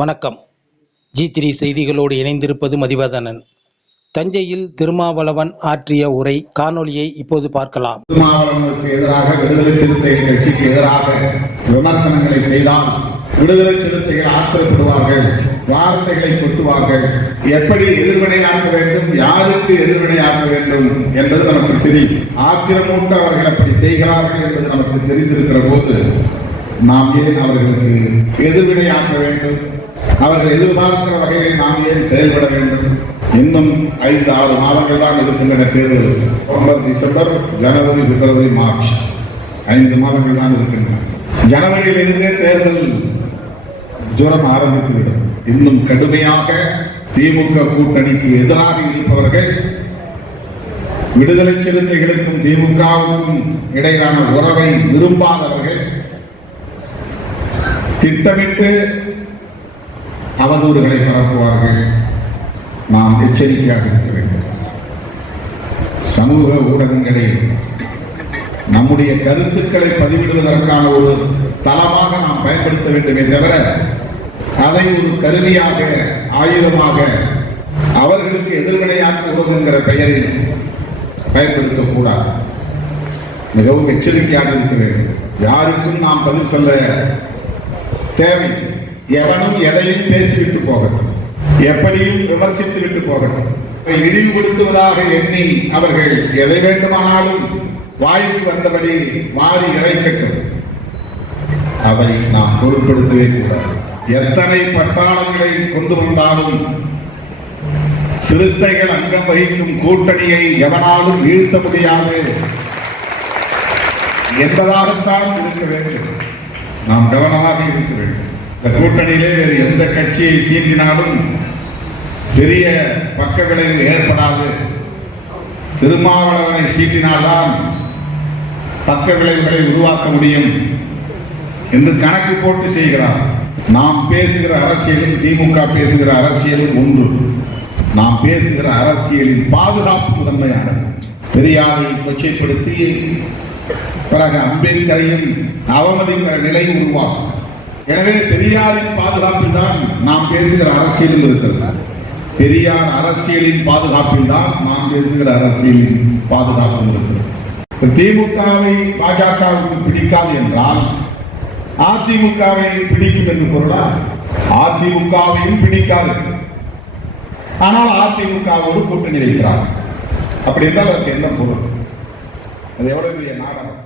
வணக்கம். G three செய்திகளோடு இணைந்திருப்பது மதிவதனன். தஞ்சையில் திருமாவளவன் ஆற்றிய உரை காணொளியை இப்போது பார்க்கலாம். திருமாவளவனுக்கு எதிராக விடுதலை சிறுத்தைகள் கட்சிக்கு எதிராக விமர்சனங்களை செய்தால் விடுதலை சிறுத்தைகள் ஆத்திரப்படுவார்கள் வார்த்தைகளை கொட்டுவார்கள். எப்படி எதிர்வினையாக்க வேண்டும் யாருக்கு எதிர்வினையாற்ற வேண்டும் என்பது நமக்கு தெரியும். ஆத்திரமூட்ட அவர்கள் அப்படி செய்கிறார்கள் என்பது நமக்கு தெரிந்திருக்கிற போது நாம் ஏன் அவர்களுக்கு எதிர்வினையாக்க வேண்டும்? அவர்கள் எதிர்பார்க்கிற வகையில் நாம் ஏன் செயல்பட வேண்டும்? இன்னும் ஐந்து ஆறு மாதங்கள் தான் இருக்கின்றன தேர்தல் நவம்பர் டிசம்பர் ஜனவரி பிப்ரவரி மார்ச். ஐந்து மாதங்கள் தான் இருக்கின்றன. ஜனவரியில் இருந்தே தேர்தல் ஜுரம் ஆரம்பித்துவிடும். இன்னும் கடுமையாக திமுக கூட்டணிக்கு எதிராக இருப்பவர்கள் விடுதலை சிறுத்தைகளுக்கும் திமுகவுக்கும் இடையிலான உறவை விரும்பாதவர்கள் திட்டமிட்டு அவதூறுகளை பரப்புவார்கள். நாம் எச்சரிக்கையாக இருக்க வேண்டும். சமூக ஊடகங்களில் நம்முடைய கருத்துக்களை பதிவிடுவதற்கான ஒரு தளமாக நாம் பயன்படுத்த வேண்டுமே தவிர அதை ஒரு கருவியாக ஆயுதமாக அவர்களுக்கு எதிர்வினையாற்றுகிறோம் என்கிற பெயரில் பயன்படுத்தக்கூடாது. மிகவும் எச்சரிக்கையாக இருக்க வேண்டும். யாருக்கும் நாம் பதில் சொல்ல தேவை. எவனும் எதையும் பேசிவிட்டு போகட்டும். எப்படியும் விமர்சித்து விட்டு போகட்டும். இதை இழிவுபடுத்துவதாக எண்ணி அவர்கள் எதை வேண்டுமானாலும் வாய்க்கு வந்தபடி மாறி இறைக்கட்டும். அதை நாம் பொருட்படுத்தவே கூடாது. எத்தனை பட்டாளங்களை கொண்டு வந்தாலும் சிறுத்தைகள் அங்கம் வகிக்கும் கூட்டணியை எவனாலும் வீழ்த்த முடியாது. என்பதாகத்தான் இருக்க வேண்டும். நாம் கவனமாக இருக்க வேண்டும். இந்த கூட்டணியிலே வேறு எந்த கட்சியை சீண்டினாலும் பெரிய பக்க விளைவு ஏற்படாது. திருமாவளவனை சீட்டினால்தான் பக்க விளைவுகளை உருவாக்க முடியும் என்று கணக்கு போட்டு செய்கிறார். நாம் பேசுகிற அரசியலும் திமுக பேசுகிற அரசியலும் ஒன்று. நாம் பேசுகிற அரசியலின் பாதுகாப்பு முதன்மையானது. பெரியாரை கொச்சைப்படுத்தி பிறகு அம்பேத்கரையும் அவமதிக்கிற நிலை உருவாகும் எனவே பெரியாரின் பாதுகாப்பில் தான் நாம் பேசுகிற அரசியலும் இருக்கிறது. பெரியார் அரசியலின் பாதுகாப்பில் தான் நாம் பேசுகிற அரசியலின் பாதுகாப்பும் இருக்கிறது. திமுகவை பாஜகவுக்கு பிடிக்காது என்றால் அதிமுகவை பிடிக்கும் என்று பொருளா? அதிமுகவையும் பிடிக்காது. ஆனால் அதிமுகவோடு கூட்டணி வைக்கிறார். அப்படி என்றால் அதற்கு என்ன பொருள்? அது எவ்வளவு பெரிய நாடகம்?